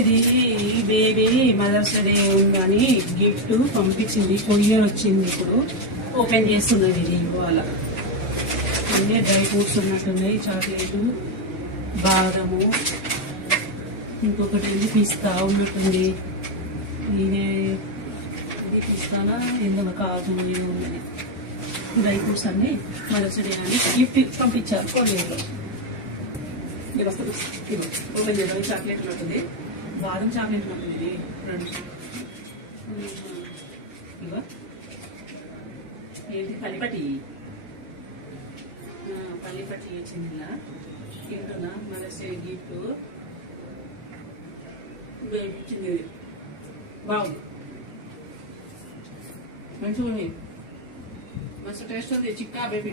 ఇది baby mothers day ఉందని gift పంపించింది, కొరియర్ వచ్చింది. ఇప్పుడు ఓపెన్ చేస్తున్నది ఇది ఇవాళ. అన్నీ డ్రై ఫ్రూట్స్ ఉన్నట్టున్నాయి, చాక్లెట్, బాదము, ఇంకొకటి ఏంటి పిస్తా ఉన్నట్టుంది. ఇది పిస్తానా ఎందులో కాదు ఉన్నది. డ్రై ఫ్రూట్స్ అన్ని మదర్స్ డే అని గిఫ్ట్ పంపించారు కొరియర్లో. ఓపెన్ చేద్దాం. చాక్లెట్ ఉన్నట్టుంది, బాదం చాక్లెట్ ఉన్నట్టుంది. ఇది రెండు ఇవో ఏంటి పల్లిపట్టి, పల్లిపట్టి వచ్చింది. ఇలా తింటున్నా మదర్స్ డే గిఫ్ట్ ఇచ్చింది. బాగుంది, మంచిగా ఉంది, మస్తు టేస్ట్ ఉంది. చిక్కా బేబీ